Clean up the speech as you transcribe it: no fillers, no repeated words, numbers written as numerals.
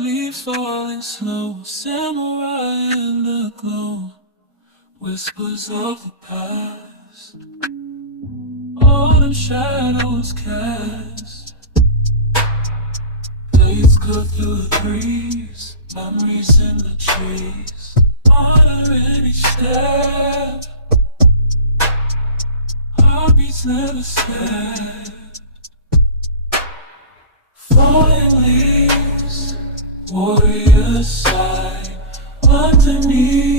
leaves falling slow, samurai in the glow, whispers of the past. Autumn shadows cast, blades cut through the breeze, memories in the trees. Honor in each step, heartbeats never scared. Falling leaves, warrior side, underneath.